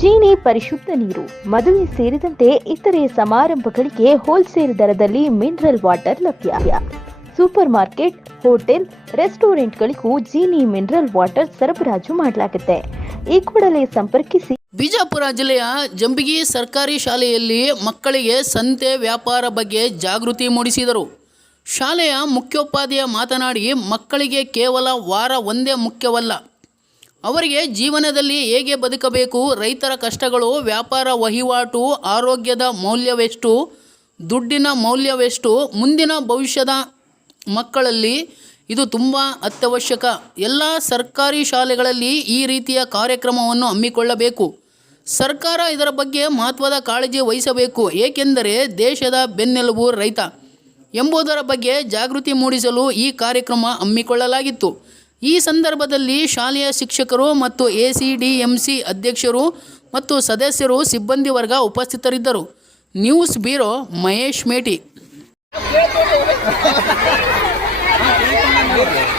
ಜೀನಿ ಪರಿಶುದ್ಧ ನೀರು, ಮದುವೆ ಸೇರಿದಂತೆ ಇತರೆ ಸಮಾರಂಭಗಳಿಗೆ ಹೋಲ್ಸೇಲ್ ದರದಲ್ಲಿ ಮಿನರಲ್ ವಾಟರ್ ಲಭ್ಯ. ಸೂಪರ್ ಮಾರ್ಕೆಟ್ ಹೋಟೆಲ್, ರೆಸ್ಟೋರೆಂಟ್ಗಳಿಗೂ ಜೀನಿ ಮಿನರಲ್ ವಾಟರ್ ಸರಬರಾಜು ಮಾಡಲಾಗುತ್ತೆ. ಈ ಕೂಡಲೇ ಸಂಪರ್ಕಿಸಿ. ಬಿಜಾಪುರ ಜಿಲ್ಲೆಯ ಜಂಬಿಗಿ ಸರ್ಕಾರಿ ಶಾಲೆಯಲ್ಲಿ ಮಕ್ಕಳಿಗೆ ಸಂತೆ ವ್ಯಾಪಾರ ಬಗ್ಗೆ ಜಾಗೃತಿ ಮೂಡಿಸಿದರು. ಶಾಲೆಯ ಮುಖ್ಯೋಪಾಧ್ಯಾಯ ಮಾತನಾಡಿ ಮಕ್ಕಳಿಗೆ ಕೇವಲ ವಾರ ಒಂದೇ ಮುಖ್ಯವಲ್ಲ ಅವರಿಗೆ ಜೀವನದಲ್ಲಿ ಹೇಗೆ ಬದುಕಬೇಕು, ರೈತರ ಕಷ್ಟಗಳು, ವ್ಯಾಪಾರ ವಹಿವಾಟು, ಆರೋಗ್ಯದ ಮೌಲ್ಯವೆಷ್ಟು, ದುಡ್ಡಿನ ಮೌಲ್ಯವೆಷ್ಟು, ಮುಂದಿನ ಭವಿಷ್ಯದ ಮಕ್ಕಳಲ್ಲಿ ಇದು ತುಂಬ ಅತ್ಯವಶ್ಯಕ. ಎಲ್ಲ ಸರ್ಕಾರಿ ಶಾಲೆಗಳಲ್ಲಿ ಈ ರೀತಿಯ ಕಾರ್ಯಕ್ರಮವನ್ನು ಹಮ್ಮಿಕೊಳ್ಳಬೇಕು. ಸರ್ಕಾರ ಇದರ ಬಗ್ಗೆ ಮಹತ್ವದ ಕಾಳಜಿ ವಹಿಸಬೇಕು, ಏಕೆಂದರೆ ದೇಶದ ಬೆನ್ನೆಲುಬು ರೈತ ಎಂಬುದರ ಬಗ್ಗೆ ಜಾಗೃತಿ ಮೂಡಿಸಲು ಈ ಕಾರ್ಯಕ್ರಮ ಹಮ್ಮಿಕೊಳ್ಳಲಾಗಿತ್ತು. ಈ ಸಂದರ್ಭದಲ್ಲಿ ಶಾಲೆಯ ಶಿಕ್ಷಕರು ಮತ್ತು ಎ ಸಿ ಅಧ್ಯಕ್ಷರು ಮತ್ತು ಸದಸ್ಯರು ಸಿಬ್ಬಂದಿ ವರ್ಗ ಉಪಸ್ಥಿತರಿದ್ದರು. News bureau Mahesh Meti.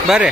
ಬರ್ರಿ.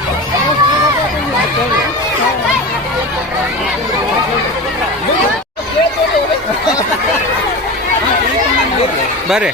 ಬರ್ರಿ